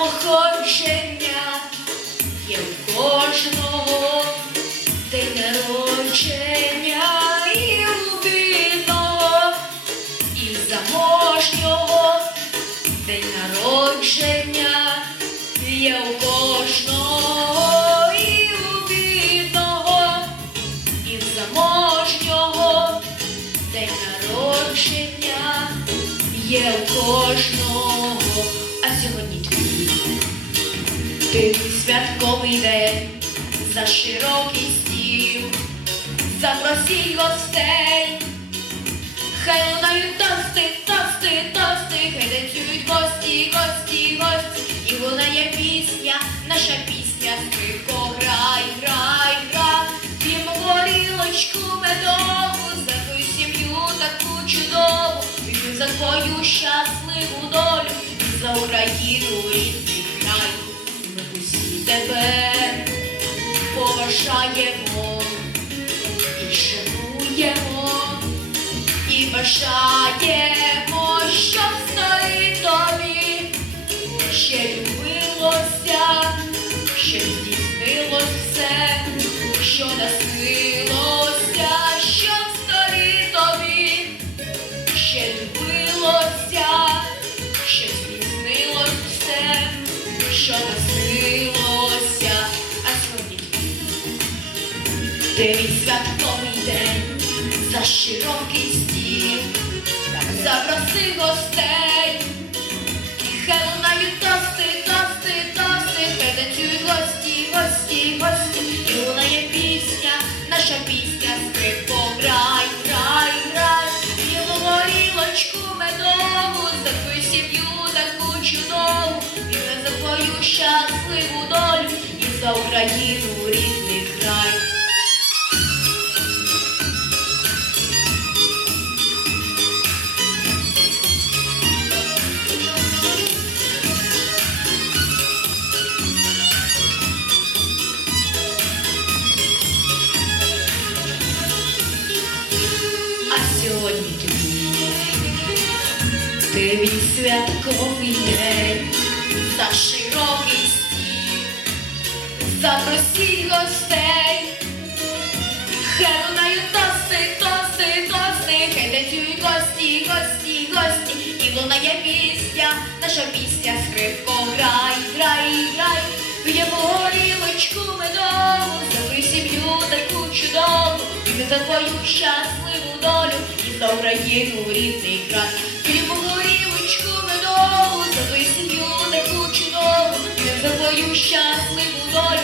походження є у кожного день народження. І бідного, і в заможнього день народження є у кожного. І у бідного, і в заможнього день народження є у кожного, а сьогодні твій. Ти святковий день за широкий стіл, запросіть гостей, хай лунають тости, тости, тости, хай танцюють гості, гості, гості, і лунає пісня, наша пісня, скрипко, грай, грай, грай, п'ємо горілочку за твою щасливу долю, за Україну рідний край. Ми усі тебе поважаємо і шануємо, і бажаємо, щоб стали тобі ще любилося, щоб здійснилось все, що наснилося, що наснилося, а сьогодні ти мій святковий день за широкий стіл, запроси гостей, і хай лунають тости, тости, тости, хай танцюють гості, гості, гості, і лунає пісня, наша пісня, скрипко, грай, грай, грай, п'ємо горілочку медову, за твою сім'ю таку чудову, і за твою щасливу долю, і за Україну рідний край. А сьогодні твій, ти мій святковий день, За широкий стіл, запросіть гостей, хай лунають тости, тости, тости, хай танцюють гості, гості, гості, і лунає пісня, наша пісня, скрипко, грай, грай, грай, п'ємо горілочку медову, за сім'ю таку чудову, і за твою щасливу долю, і за Україну рідний край. fui